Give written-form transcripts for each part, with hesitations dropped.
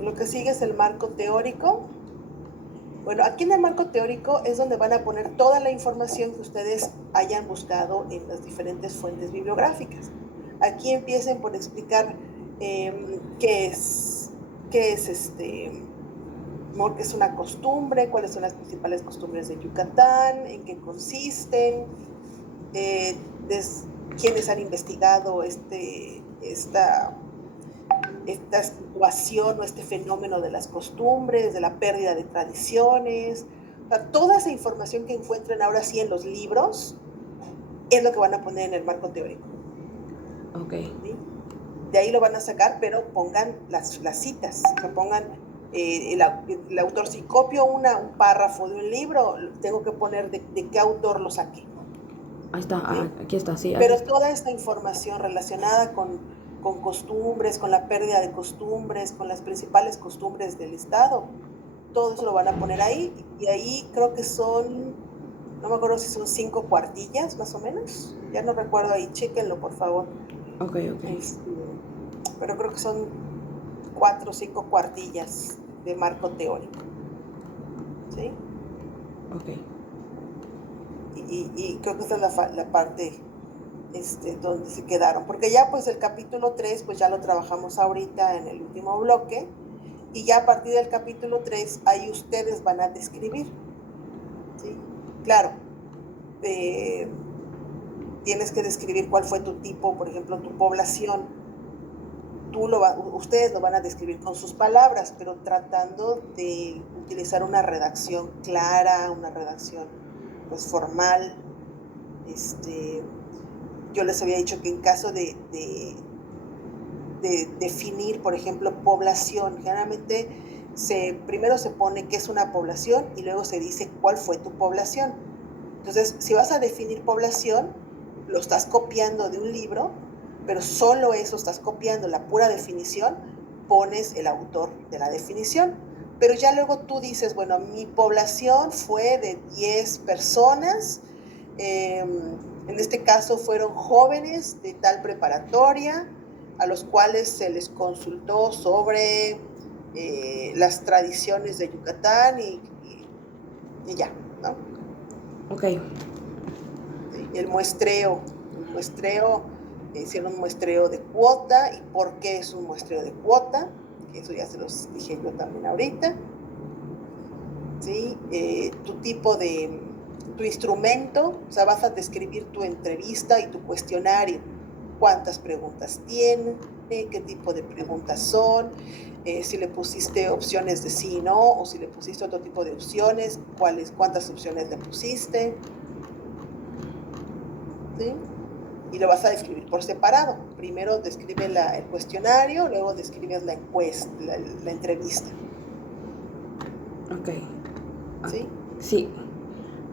Lo que sigue es el marco teórico. Bueno, aquí en el marco teórico es donde van a poner toda la información que ustedes hayan buscado en las diferentes fuentes bibliográficas. Aquí empiecen por explicar qué es una costumbre, cuáles son las principales costumbres de Yucatán, en qué consisten, quiénes han investigado esta situación o este fenómeno de las costumbres, de la pérdida de tradiciones. O sea, toda esa información que encuentren ahora sí en los libros es lo que van a poner en el marco teórico. Ok. ¿Sí? De ahí lo van a sacar, pero pongan las citas, o sea, pongan el autor. Si copio un párrafo de un libro, tengo que poner de qué autor lo saqué. Ahí está, ¿Sí? aquí está, sí, aquí Pero está. toda esta información relacionada con costumbres, con la pérdida de costumbres, con las principales costumbres del Estado, todo eso lo van a poner ahí, y ahí creo que son, no me acuerdo si son 5 cuartillas más o menos, ya no recuerdo ahí, chéquenlo por favor. Ok, ok. Pero creo que son 4 o 5 cuartillas de marco teórico, ¿sí? Ok. Y creo que esa es la parte donde se quedaron, porque ya pues el capítulo 3 pues ya lo trabajamos ahorita en el último bloque, y ya a partir del capítulo 3 ahí ustedes van a describir, ¿sí? Claro, tienes que describir cuál fue tu tipo, por ejemplo, tu población. Ustedes lo van a describir con sus palabras, pero tratando de utilizar una redacción clara, una redacción pues formal. Yo les había dicho que en caso de definir, por ejemplo, población, generalmente primero se pone qué es una población y luego se dice cuál fue tu población. Entonces, si vas a definir población, lo estás copiando de un libro, pero solo eso estás copiando, la pura definición, pones el autor de la definición. Pero ya luego tú dices, bueno, mi población fue de 10 personas, en este caso fueron jóvenes de tal preparatoria, a los cuales se les consultó sobre las tradiciones de Yucatán y ya, ¿no? Ok. ¿Sí? El muestreo, hicieron un muestreo de cuota. ¿Y por qué es un muestreo de cuota? Que eso ya se los dije yo también ahorita. ¿Sí? Tu instrumento, o sea, vas a describir tu entrevista y tu cuestionario. ¿Cuántas preguntas tiene? ¿Qué tipo de preguntas son? Si le pusiste opciones de sí y no, o si le pusiste otro tipo de opciones, cuántas opciones le pusiste, ¿sí? Y lo vas a describir por separado. Primero describe el cuestionario, luego describes la encuesta, la entrevista. Ok. ¿Sí? Sí.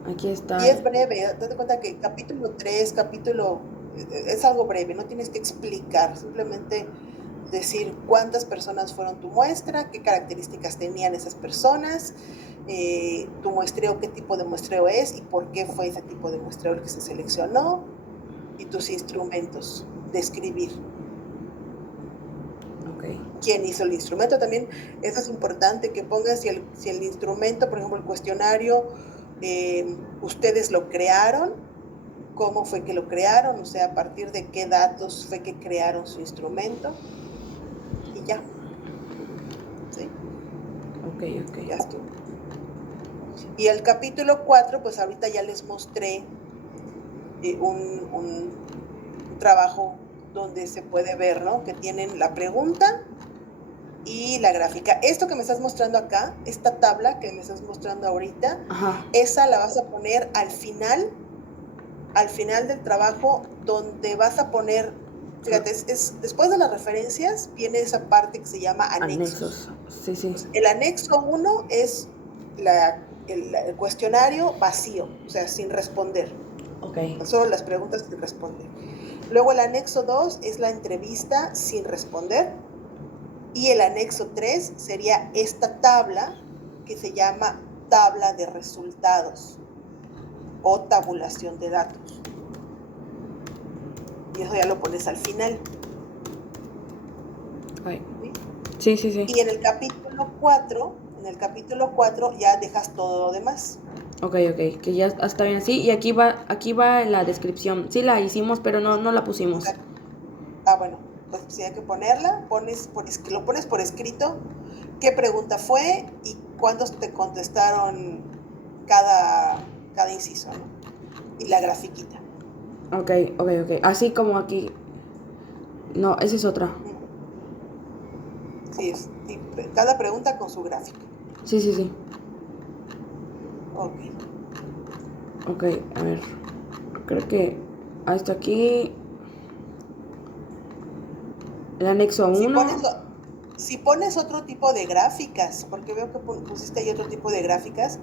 Aquí está. Y es breve, date cuenta que capítulo 3, es algo breve, no tienes que explicar, simplemente decir cuántas personas fueron tu muestra, qué características tenían esas personas, tu muestreo, qué tipo de muestreo es y por qué fue ese tipo de muestreo el que se seleccionó, y tus instrumentos de escribir. Ok. ¿Quién hizo el instrumento? También eso es importante que pongas si el instrumento, por ejemplo, el cuestionario, ustedes lo crearon, cómo fue que lo crearon, o sea, a partir de qué datos fue que crearon su instrumento, y ya. ¿Sí? Ok, ok. Ya estuvo. Y el capítulo 4, pues ahorita ya les mostré un trabajo donde se puede ver, ¿no? Que tienen la pregunta y la gráfica. Esto que me estás mostrando acá, esta tabla que me estás mostrando ahorita, Ajá. esa la vas a poner al final del trabajo, donde vas a poner, fíjate, después de las referencias viene esa parte que se llama anexos. Anexos. Sí, sí. El anexo 1 es el cuestionario vacío, o sea, sin responder. Ok. Solo las preguntas sin responder. Luego el anexo 2 es la entrevista sin responder. Y el anexo 3 sería esta tabla que se llama tabla de resultados o tabulación de datos. Y eso ya lo pones al final. Ay. ¿Sí? Sí, sí, sí. Y en el capítulo 4 ya dejas todo lo demás. Ok, ok, que ya está bien así. Y aquí va la descripción. Sí la hicimos, pero no la pusimos. Exacto. Bueno, pues sí hay que ponerla, lo pones por escrito, qué pregunta fue y cuántos te contestaron cada inciso, ¿no? Y la grafiquita. Ok, ok, ok. Así como aquí. No, esa es otra. Sí, cada pregunta con su gráfica. Sí, sí, sí. Ok. Ok, a ver. Creo que hasta aquí. El anexo Si 1. pones, si pones otro tipo de gráficas, porque veo que pusiste ahí otro tipo de gráficas,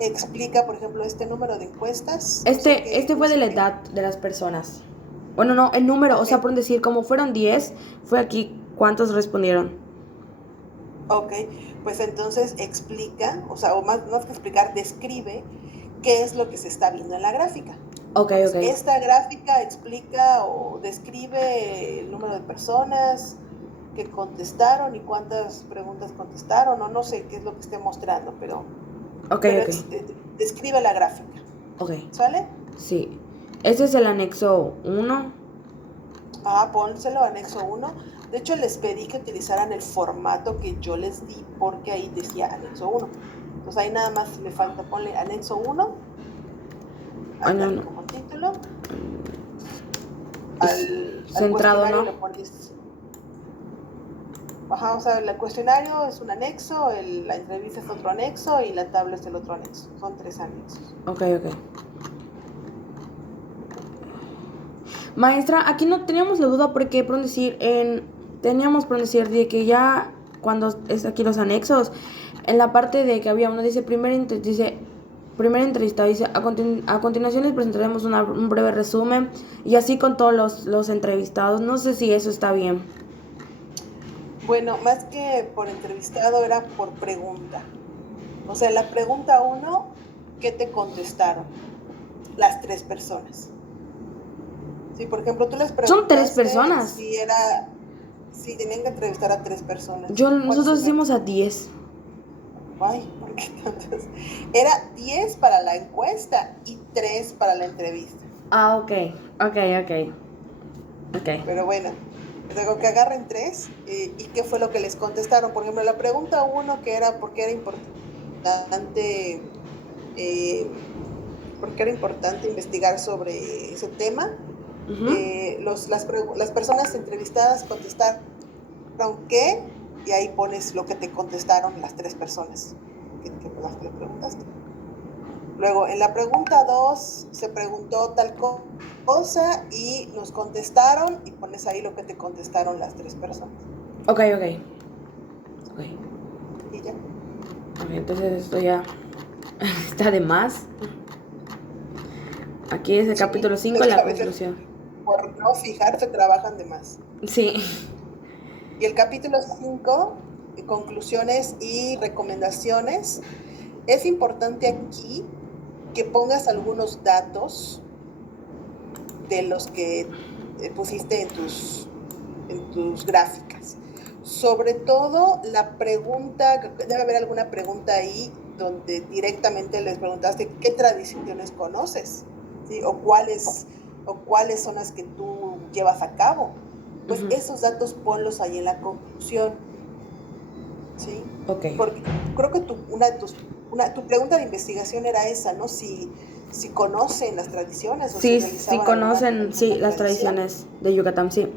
explica, por ejemplo, este número de encuestas, Este no fue de sé la qué. edad de las personas. Bueno, no, el número, o Ok, sea, por decir, como fueron 10, fue aquí cuántos respondieron. ok, pues entonces explica, o sea, o más que explicar, describe qué es lo que se está viendo en la gráfica. Ok, Entonces, ok. esta gráfica explica o describe el número de personas que contestaron y cuántas preguntas contestaron, o no sé qué es lo que esté mostrando, Ok, pero ok. describe la gráfica, Ok. ¿sale? Sí. Este es el anexo 1. Pónselo anexo 1. De hecho, les pedí que utilizaran el formato que yo les di porque ahí decía anexo 1. Entonces ahí nada más le falta ponle anexo 1, Ah, no, ándale, no. como título. Es Al centrado, cuestionario ¿no? le pones, o sea, el cuestionario es un anexo, la entrevista es otro anexo y la tabla es el otro anexo. Son 3 anexos. Ok, ok. Maestra, aquí no teníamos la duda porque, por decir, teníamos por decir de que ya cuando es aquí los anexos, en la parte de que había uno dice primera entrevista, dice a continuación les presentaremos un breve resumen y así con todos los entrevistados. No sé si eso está bien. Bueno, más que por entrevistado era por pregunta. O sea, la pregunta 1, ¿qué te contestaron las 3 personas? Sí, por ejemplo, tú les Son 3 preguntaste personas. si tenían que entrevistar a 3 personas. ¿Cuántos Nosotros eran? hicimos a 10. Ay, ¿por qué tantos? Era 10 para la encuesta y 3 para la entrevista. Ah, ok, ok, ok, ok. Pero bueno, les digo que agarren 3 y qué fue lo que les contestaron. Por ejemplo, la pregunta 1 que era eh, por qué era importante investigar sobre ese tema. Ujú. Las personas entrevistadas contestaron qué, y ahí pones lo que te contestaron las 3 personas las que le preguntaste. Luego, en la pregunta 2 se preguntó tal cosa y nos contestaron y pones ahí lo que te contestaron las 3 personas. Ok, ok. Ok. Y ya. Ok, entonces esto ya está de más. Aquí es el Sí, capítulo 5 es y que la a veces conclusión. por no fijarse trabajan de más. Sí. Y el capítulo 5, conclusiones y recomendaciones. Es importante aquí que pongas algunos datos de los que pusiste en tus gráficas. Sobre todo la pregunta, debe haber alguna pregunta ahí donde directamente les preguntaste qué tradiciones conoces, ¿sí? o cuáles son las que tú llevas a cabo. Pues Ujú. esos datos ponlos ahí en la conclusión, ¿sí? Ok. Porque creo que tu pregunta de investigación era esa, ¿no? Si conocen las tradiciones o si Sí, sí realizaban alguna, conocen, sí, alguna las tradición. tradiciones de Yucatán, sí.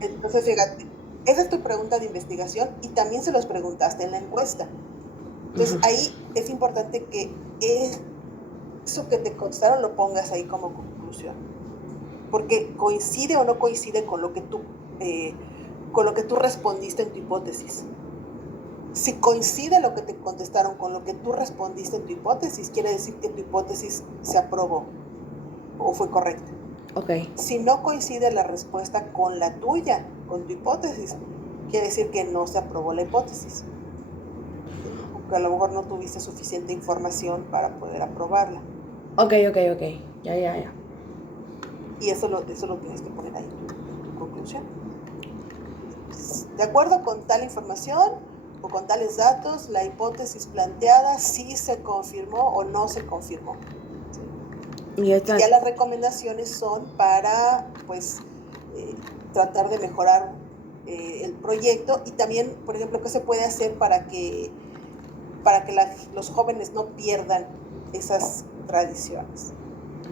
Entonces, fíjate, esa es tu pregunta de investigación y también se los preguntaste en la encuesta. Ujú. Entonces, ahí es importante que eso que te contestaron lo pongas ahí como conclusión, porque coincide o no coincide con lo que tú respondiste en tu hipótesis. Si coincide lo que te contestaron con lo que tú respondiste en tu hipótesis, quiere decir que tu hipótesis se aprobó o fue correcta. Ok. Si no coincide la respuesta con la tuya, con tu hipótesis, quiere decir que no se aprobó la hipótesis, ¿sí? O que a lo mejor no tuviste suficiente información para poder aprobarla. Ok, ok, ok. Ya, ya, ya. Y eso lo tienes que poner ahí en tu conclusión. De acuerdo con tal información o con tales datos, la hipótesis planteada sí se confirmó o no se confirmó. ¿Sí? Y Y esta, ya las recomendaciones son para, pues, tratar de mejorar el proyecto y también, por ejemplo, qué se puede hacer para que los jóvenes no pierdan esas tradiciones.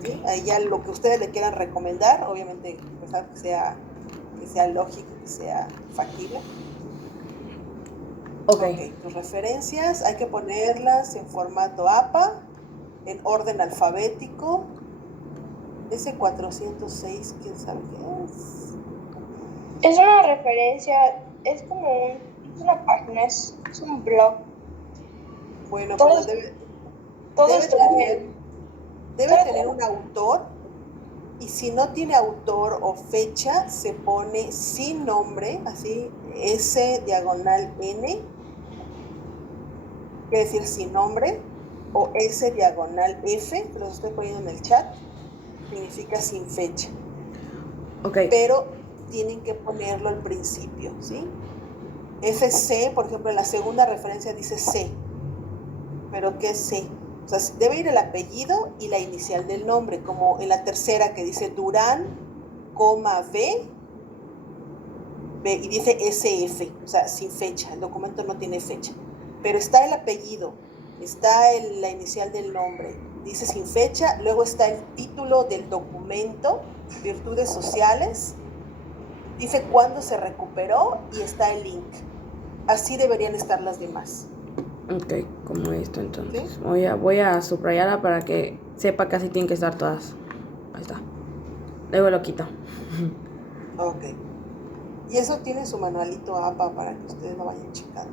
¿Sí? Ahí ya lo que ustedes le quieran recomendar, obviamente, pues algo que sea lógico, que sea factible. ok. Tus referencias hay que ponerlas en formato APA, en orden alfabético. Ese 406, ¿quién sabe qué es? Es una referencia, es como es una página, es un blog. Bueno, Todos, pero todos debe tener un autor, y si no tiene autor o fecha, se pone sin nombre, así, S/N, quiere decir sin nombre, o S/F, que los estoy poniendo en el chat, significa sin fecha. Ok. Pero tienen que ponerlo al principio, ¿sí? FC, por ejemplo, en la segunda referencia dice C, pero ¿qué es C? O sea, debe ir el apellido y la inicial del nombre, como en la tercera que dice Durán, B, y dice SF, o sea, sin fecha, el documento no tiene fecha, pero está el apellido, está la inicial del nombre, dice sin fecha, luego está el título del documento, virtudes sociales, dice cuándo se recuperó y está el link. Así deberían estar las demás. Ok, como esto entonces. ¿Sí? Voy a subrayarla para que sepa que así tienen que estar todas. Ahí está. Luego lo quito. Ok. Y eso tiene su manualito APA para que ustedes lo vayan checando.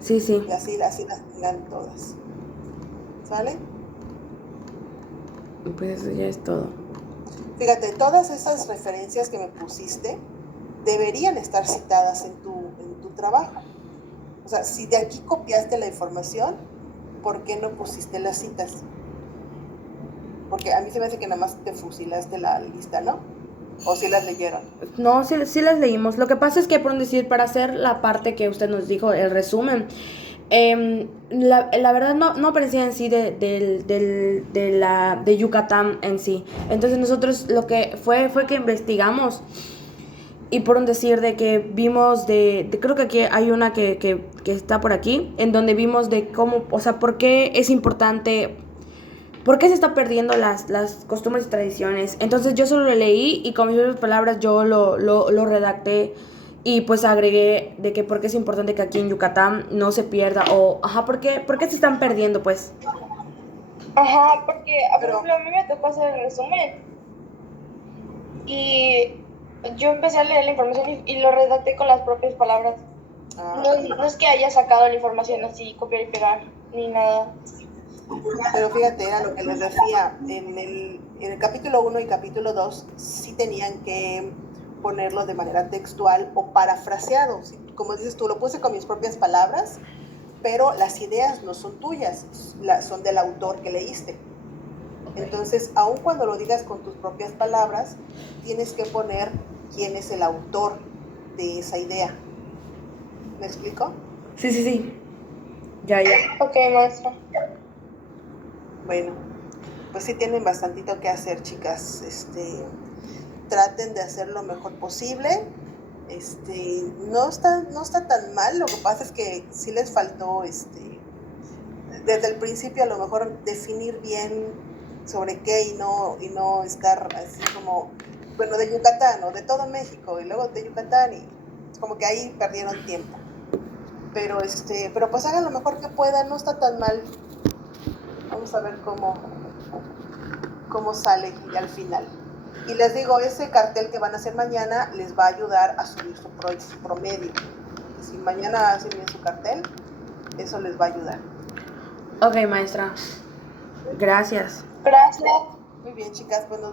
Sí, sí. Y así las tengan todas. ¿Sale? Pues eso ya es todo. Fíjate, todas esas referencias que me pusiste deberían estar citadas en tu trabajo. O sea, si de aquí copiaste la información, ¿por qué no pusiste las citas? Porque a mí se me hace que nada más te fusilaste la lista, ¿no? ¿O si las leyeron? No, sí las leímos. Lo que pasa es que, por decir, para hacer la parte que usted nos dijo, el resumen, la verdad no aparecía en sí de Yucatán en sí. Entonces nosotros lo que fue que investigamos y por un decir de que vimos creo que aquí hay una que está por aquí, en donde vimos de cómo, o sea, por qué es importante, por qué se está perdiendo las costumbres y tradiciones. Entonces yo solo lo leí y con mis propias palabras yo lo redacté y pues agregué de que por qué es importante que aquí en Yucatán no se pierda o, ajá, por qué se están perdiendo pues. Ajá, porque por Pero, ejemplo a mí me tocó hacer el resumen y yo empecé a leer la información y lo redacté con las propias palabras. No es que haya sacado la información así, copiar y pegar, ni nada. pero fíjate, era lo que les decía, en el capítulo 1 y capítulo 2 sí tenían que ponerlo de manera textual o parafraseado. ¿Sí? Como dices tú, lo puse con mis propias palabras, pero las ideas no son tuyas, son del autor que leíste. Entonces, aun cuando lo digas con tus propias palabras, tienes que poner quién es el autor de esa idea. ¿Me explico? Sí. Ya. Ok, maestra. Bueno, pues sí tienen bastantito que hacer, chicas. Traten de hacer lo mejor posible. No está tan mal. Lo que pasa es que sí les faltó, desde el principio a lo mejor definir bien sobre qué y no estar así como, bueno, de Yucatán o de todo México y luego de Yucatán y como que ahí perdieron tiempo. Pero pues hagan lo mejor que puedan, no está tan mal. Vamos a ver cómo sale y al final. Y les digo, ese cartel que van a hacer mañana les va a ayudar a subir su promedio. Si mañana hacen bien su cartel, eso les va a ayudar. Ok, maestra. Gracias. Gracias. Muy bien, chicas, pues nos